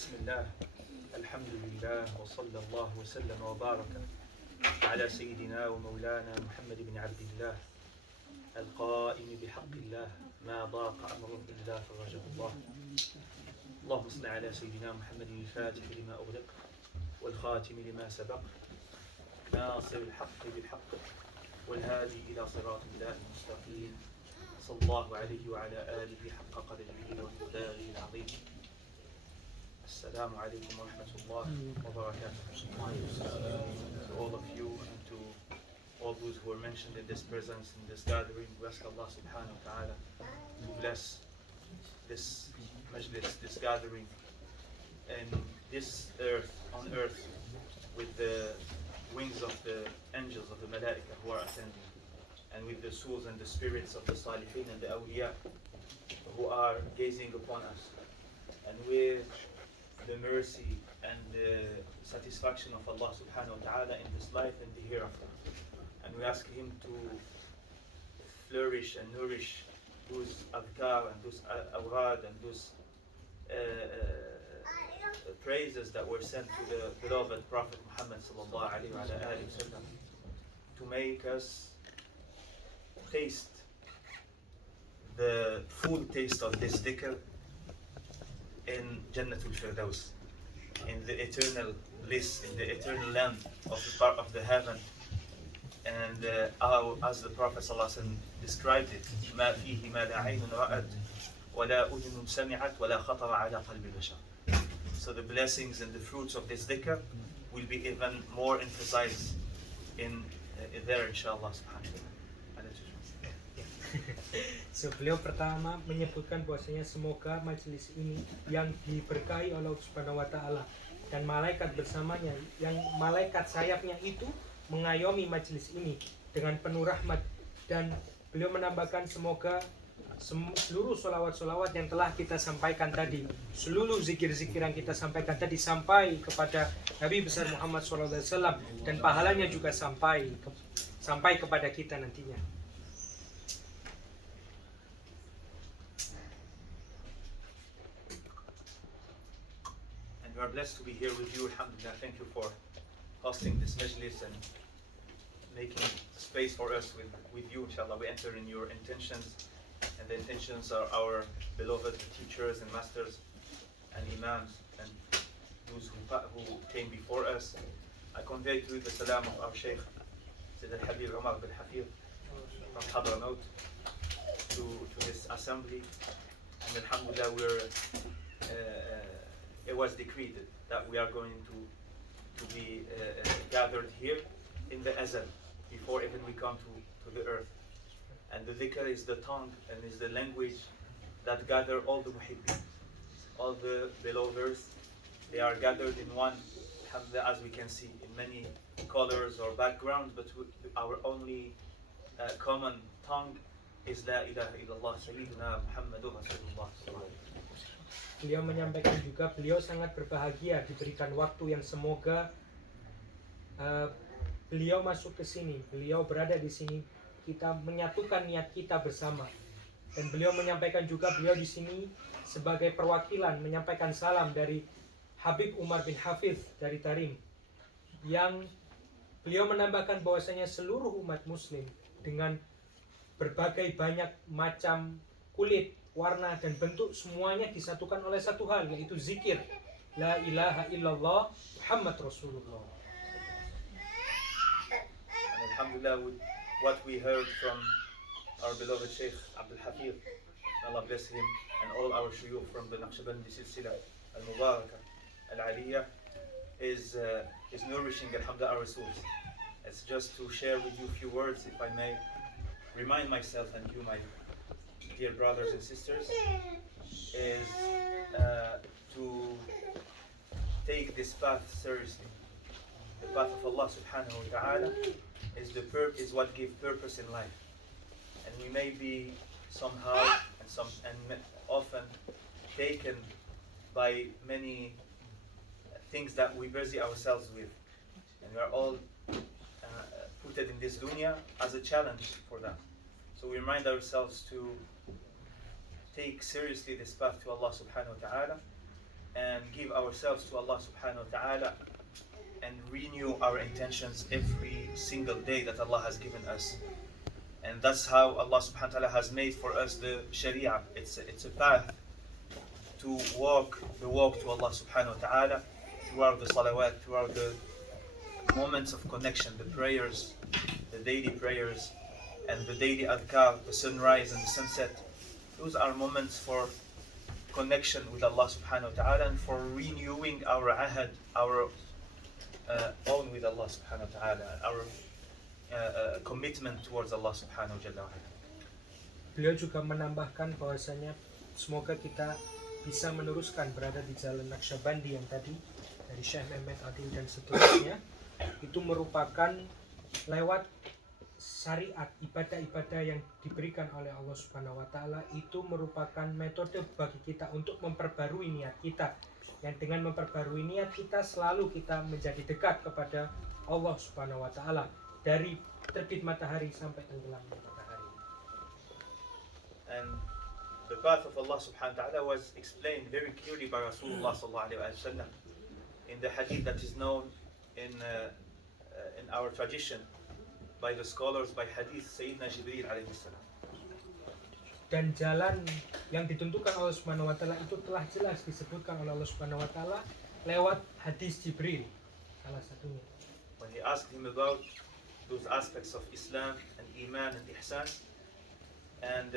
بسم الله الحمد لله وصلى الله وسلم وبارك على سيدنا ومولانا محمد بن عبد الله القائم بحق الله ما ضاق أمر إلا فرجه الله. اللهم صل على سيدنا محمد الفاتح لما أغلق والخاتم لما سبق ناصر الحق بالحق والهادي إلى صراط الله المستقيم صلى الله عليه وعلى آله حق قدره ومقداره العظيم. السلام عليكم ورحمة الله وبركاته. To all of you and to all those who are mentioned in this presence, in this gathering, we ask Allah subhanahu wa ta'ala to bless this majlis, this gathering, and this earth, on earth, with the wings of the angels of the Malaika who are attending, and with the souls and the spirits of the Salihin and the Awliya who are gazing upon us, and with the mercy and the satisfaction of Allah subhanahu wa ta'ala in this life and the hereafter. And we ask Him to flourish and nourish those adhkar and those awrad and those praises that were sent to the beloved Prophet Muhammad sallallahu alayhi wa sallam, to make us taste the full taste of this dhikr in Jannatul Firdaus, in the eternal bliss, in the eternal land of the part of the heaven. And as the Prophet ﷺ described it, ما فيه ما لا عين رأت ولا أذن سمعت ولا خطر على قلب بشر. So the blessings and the fruits of this dhikr will be even more emphasized in there, inshallah subhanahu wa ta'ala. So, beliau pertama menyebutkan bahwasanya semoga majelis ini yang diberkahi oleh Allah Subhanahu wa taala dan malaikat bersamanya, yang malaikat sayapnya itu mengayomi majelis ini dengan penuh rahmat, dan beliau menambahkan semoga seluruh solawat-solawat yang telah kita sampaikan tadi, seluruh zikir-zikir yang kita sampaikan tadi sampai kepada Nabi besar Muhammad SAW, dan pahalanya juga sampai kepada kita nantinya. We are blessed to be here with you. Alhamdulillah. Thank you for hosting this majlis and making space for us with you. Inshallah, we enter in your intentions, and the intentions are our beloved teachers and masters and imams and those who came before us. I convey to you the salam of our Shaykh, الحبيب الحبيب from Bحضور to this assembly, and Alhamdulillah, it was decreed that we are going to be gathered here in the azal before even we come to the earth. And the dhikr is the tongue and is the language that gather all the muhibbin, all the beloveds. They are gathered in one, as we can see, in many colors or backgrounds, but our only common tongue is La ilaha illallah Sayyidina Muhammadur Rasulullah. Beliau menyampaikan juga beliau sangat berbahagia diberikan waktu yang semoga beliau masuk ke sini, beliau berada di sini, kita menyatukan niat kita bersama. Dan beliau menyampaikan juga beliau di sini sebagai perwakilan menyampaikan salam dari Habib Umar bin Hafiz dari Tarim, yang beliau menambahkan bahwasanya seluruh umat muslim dengan berbagai banyak macam kulit, warna dan bentuk, semuanya disatukan oleh satu hal, yaitu zikir La ilaha illallah Muhammad Rasulullah. And Alhamdulillah, with what we heard from our beloved Shaykh Abdul Hafiz, Allah bless him, and all our shuyukh from the Naqshbandi Silsila al-Mubarakah al-Aliyah, is nourishing, Alhamdulillah, our souls. It's just to share with you a few words, if I may remind myself and you, my dear brothers and sisters, is to take this path seriously. The path of Allah subhanahu wa ta'ala is what gives purpose in life. And we may be somehow and often taken by many things that we busy ourselves with. And we are all put in this dunya as a challenge for that. So we remind ourselves to take seriously this path to Allah subhanahu wa ta'ala and give ourselves to Allah subhanahu wa ta'ala and renew our intentions every single day that Allah has given us. And that's how Allah subhanahu wa ta'ala has made for us the Sharia. It's a path to walk the walk to Allah subhanahu wa ta'ala throughout the salawat, throughout the moments of connection, the prayers, the daily prayers, and the daily adhkar, the sunrise and the sunset. Those are moments for connection with Allah subhanahu wa ta'ala and for renewing our ahad, our own with Allah subhanahu wa ta'ala, our commitment towards Allah subhanahu wa ta'ala. Beliau juga menambahkan bahwasanya semoga kita bisa meneruskan berada di jalan Naqsyabandi yang tadi dari Syekh Mehmet Adil dan seterusnya, itu merupakan lewat syariat ibadah-ibadah yang diberikan oleh Allah Subhanahu wa taala, itu merupakan metode bagi kita untuk memperbarui niat kita. Yang dengan memperbarui niat kita selalu kita menjadi dekat kepada Allah Subhanahu wa taala dari terbit matahari sampai tenggelamnya matahari. And the path of Allah Subhanahu wa taala was explained very clearly by Rasulullah sallallahu alaihi wasallam in the hadith that is known in our tradition by the scholars, by hadith Sayyidina Jibril alaihi salam. Dan jalan yang ditentukan Allah Subhanahu wa taala itu telah jelas disebutkan oleh Allah Subhanahu wa taala lewat hadis Jibril salah satunya. When he asked him about those aspects of Islam and Iman and Ihsan, and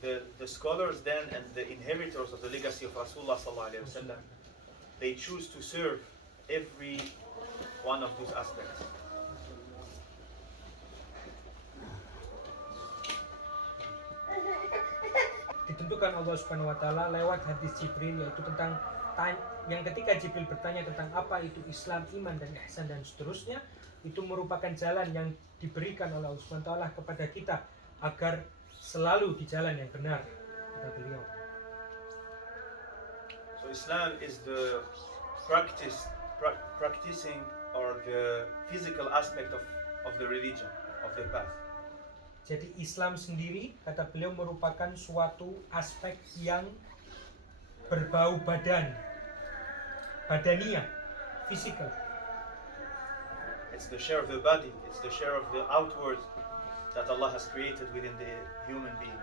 the scholars then and the inheritors of the legacy of Rasulullah sallallahu alaihi wasallam, they choose to serve every one of those aspects. Ditentukan Allah Subhanahu wa taala lewat hadis Jibril, yaitu tentang yang ketika Jibril bertanya tentang apa itu Islam, iman dan ihsan dan seterusnya, itu merupakan jalan yang diberikan oleh Allah Subhanahu wa taala kepada kita agar selalu di jalan yang benar, kata beliau. So Islam is the practicing or the physical aspect of the religion, of the path. Jadi Islam sendiri, kata beliau, merupakan suatu aspek yang berbau badania, physical. It's the share of the body, it's the share of the outward that Allah has created within the human being.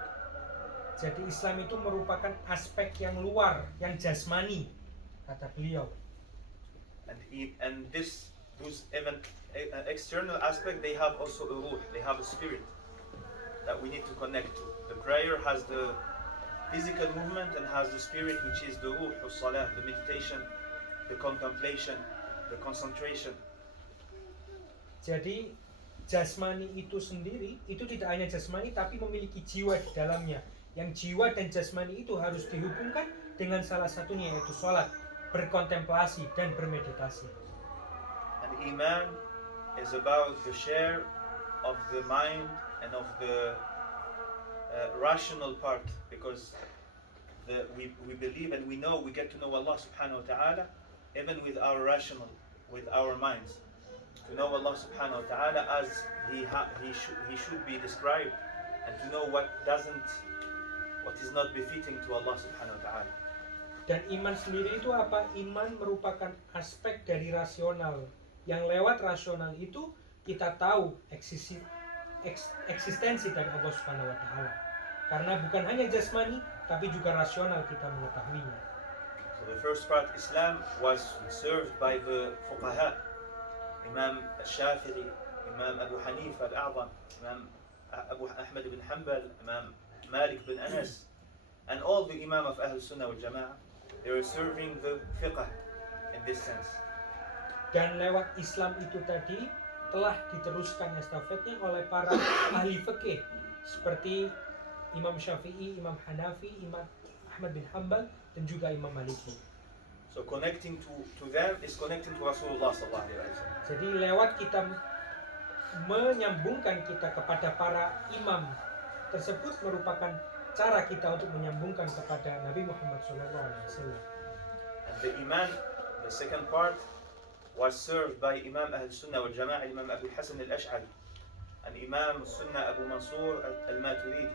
Jadi Islam itu merupakan aspek yang luar, yang jasmani, kata beliau. And those even external aspect, they have also a ruh, they have a spirit that we need to connect to. The prayer has the physical movement and has the spirit, which is the ruh, the salah, the meditation, the contemplation, the concentration. Jadi jasmani itu sendiri, itu tidak hanya jasmani tapi memiliki jiwa di dalamnya. Yang jiwa dan jasmani itu harus dihubungkan dengan salah satunya, yaitu sholat, berkontemplasi dan bermeditasi. And Iman is about the share of the mind and of the rational part, because we believe and we know, we get to know Allah subhanahu wa ta'ala even with our rational, with our minds. To know Allah subhanahu wa ta'ala as he should be described, and to know what is not befitting to Allah subhanahu wa ta'ala. Dan iman sendiri itu apa? Iman merupakan aspek dari rasional, yang lewat rasional itu kita tahu eksistensi dari Allah Subhanahu wa taala. Karena bukan hanya jasmani tapi juga rasional kita mengetahuinya. So the first part, Islam, was served by the fuqaha, Imam Shafi'i, Imam Abu Hanifa al-A'zam, Imam Abu Ahmad bin Hanbal, Imam Malik bin Anas, and all the Imam of Ahl Sunnah wal Jama'ah. They were serving the fiqh in this sense. Dan lewat Islam itu tadi telah diteruskan estafetnya oleh para ahli fikih seperti Imam Syafi'i, Imam Hanafi, Imam Ahmad bin Hanbal dan juga Imam Maliki. So connecting to them is connecting to Rasulullah sallallahu alaihi wasallam. Jadi lewat kita menyambungkan kita kepada para imam tersebut merupakan cara kita untuk menyambungkan kepada Nabi Muhammad sallallahu alaihi wasallam. And the iman, the second part, was served by Imam Ahl Sunnah wal Jama'ah, Imam Abu Hasan al-Ash'ari, and Imam Sunnah Abu Mansur al-Maturidi,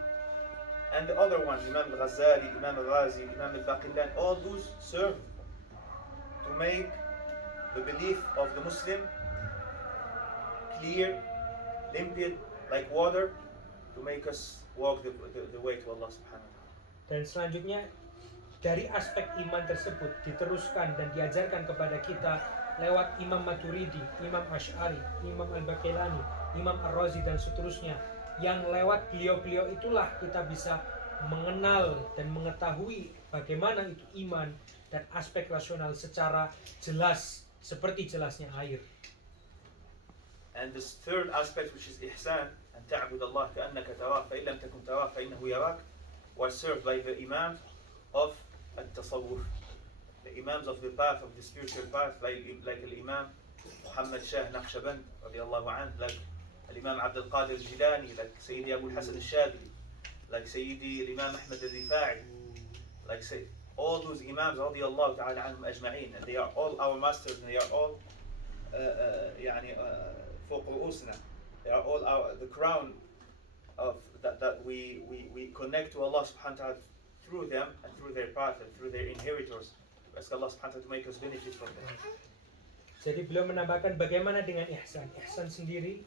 and the other ones, Imam al-Ghazali, Imam al-Ghazi, Imam al-Baqillan, all those served to make the belief of the Muslim clear, limpid, like water, to make us walk the way to Allah subhanahu wa ta'ala. Dan selanjutnya dari aspek iman tersebut diteruskan dan diajarkan kepada kita lewat Imam Maturidi, Imam Asy'ari, Imam Al-Baqilani, Imam Ar-Razi dan seterusnya, yang lewat beliau-beliau itulah kita bisa mengenal dan mengetahui bagaimana itu iman dan aspek rasional secara jelas seperti jelasnya air. And this third aspect, which is ihsan, أن تعبد الله كأنك تراه فإن لم تكن تراه فإنه يراك, was served by the imams of التصوف, the imams of the path, of the spiritual path, like Imam Muhammad Shah Naqshband رضي الله عنه, like Imam Abdul Qadir Jilani, like Sayyidi Abu Hassan al-Shadili, like Sayyidi Imam Ahmad al-Rifa'i, like all those imams رضي الله تعالى عنهم أجمعين, and they are all our masters, and they are all يعني فوق رؤوسنا. They are all the crown of that we connect to Allah subhanahu wa ta'ala through them and through their path and through their inheritors. We ask Allah subhanahu wa ta'ala to make us benefit from them. Jadi beliau menambahkan bagaimana dengan ihsan. Ihsan sendiri,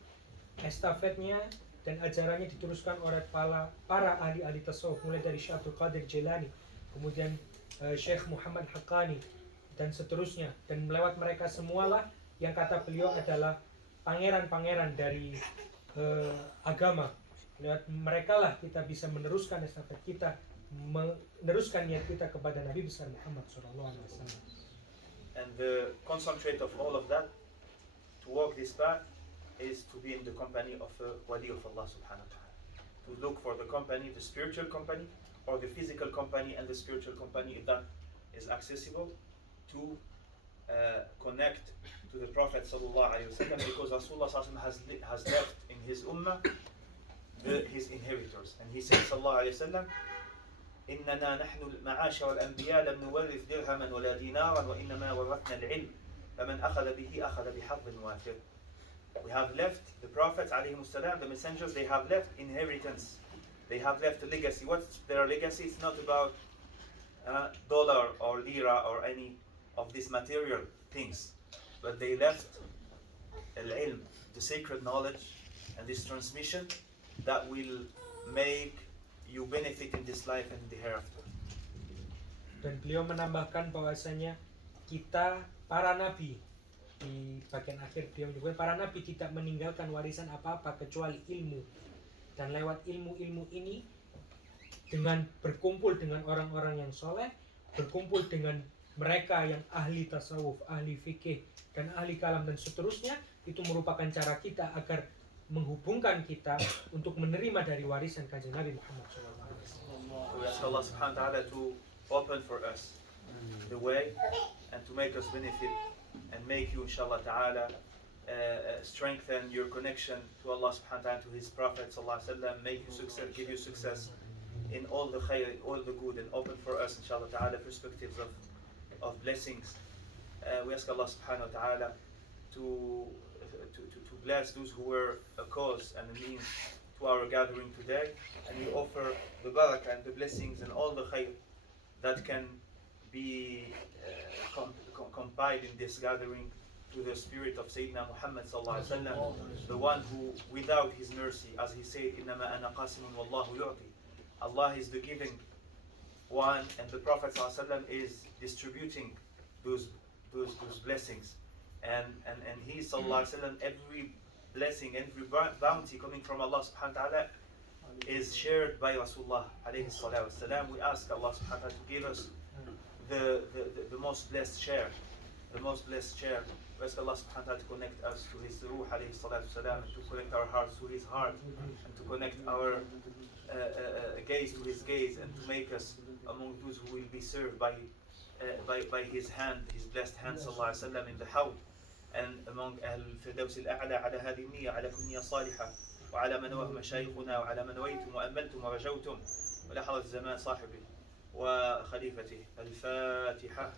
estafetnya dan ajarannya diteruskan oleh para ahli-ahli tasawuf, mulai dari Syekh Abdul Qadir Jilani, kemudian Syekh Muhammad Haqqani dan seterusnya. Dan lewat mereka semualah yang kata beliau adalah pangeran-pangeran dari agama. Lewat mereka lah kita bisa meneruskan estafet kita, meneruskan niat kita kepada Nabi besar Muhammad SAW. And the concentrate of all of that, to walk this path, is to be in the company of a wali of Allah subhanahu wa ta'ala. To look for the company, the spiritual company, or the physical company and the spiritual company, if that is accessible, to connect to the Prophet sallallahu alaihi wasallam, because Rasulullah sallallahu alaihi wasallam has left in his ummah his inheritors, and he says sallallahu alaihi wasallam, إننا نحن المعاشر الأنبياء لم نورث درهما ولا دينارا وإنما ورثنا العلم فمن أخذ به أخذ بحظ وافر. We have left the prophets عليهم السلام, the messengers, they have left inheritance, they have left a legacy. What's their legacy? It's not about dollar or lira or any of these material things, but they left al-ilm, the sacred knowledge, and this transmission that will make you benefit in this life and the hereafter. Dan beliau menambahkan bahwasanya kita para nabi, di bagian akhir beliau menyebut para nabi tidak meninggalkan warisan apa-apa kecuali ilmu, dan lewat ilmu-ilmu ini dengan berkumpul dengan orang-orang yang soleh, berkumpul dengan mereka yang ahli tasawuf, ahli fikih, dan ahli kalam dan seterusnya, itu merupakan cara kita agar menghubungkan kita untuk menerima dari warisan kanjeng Nabi Muhammad SAW. We ask Allah subhanahu wa ta'ala to open for us the way and to make us benefit and make you inshallah ta'ala strengthen your connection to Allah subhanahu wa ta'ala, to his Prophet sallallahu alaihi wasallam, make you success, give you success in all the khair, all the good, and open for us inshallah ta'ala perspectives of blessings. We ask Allah subhanahu wa ta'ala to bless those who were a cause and a means to our gathering today, and we offer the barakah and the blessings and all the khair that can be compiled in this gathering to the spirit of Sayyidina Muhammad sallallahu alaihi wasallam, the one who without his mercy, as he said, إنما أنا قاسم والله يعطي, Allah is the giving one, and the Prophet sallallahu alaihi wasallam is distributing those blessings, and he sallallahu alaihi wasallam, every blessing, every bounty coming from Allah subhanahu wa ta'ala is shared by Rasulullah alayhi salatu wasalam. We ask Allah subhanahu wa ta'ala to give us the most blessed share, the most blessed share. We ask Allah subhanahu wa ta'ala to connect us to his ruh alayhi salatu wasalam, and to connect our hearts to his heart, and to connect our gaze to his gaze, and to make us among those who will be served by his hand, his blessed hand sallallahu alaihi wasallam in the hawd, and among أهل الفردوس الأعلى على هذه النية، على كل نية صالحة، وعلى من نواه مشايخنا، وعلى من نويتم وأملتم ورجوتم ولحظة الزمان صاحبه وخليفته. الفاتحة.